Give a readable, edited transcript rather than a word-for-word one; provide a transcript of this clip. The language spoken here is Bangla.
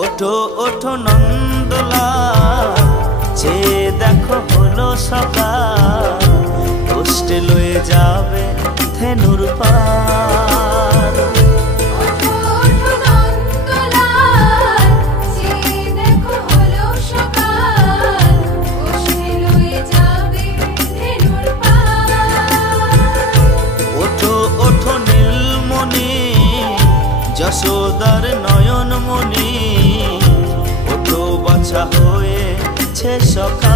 ওঠো ওঠো নন্দলাল, চেয়ে দেখো হলো সকাল, কষ্টে লয়ে যাবে ধেনুর পাল। ওঠো ওঠো নন্দলাল, চেয়ে দেখো হলো সকাল, কষ্টে লয়ে যাবে ধেনুর পাল। ওঠো ওঠো নীলমণি, যশোদার নয়নমণি, ওঠো বাছা হয়েছে সকাল।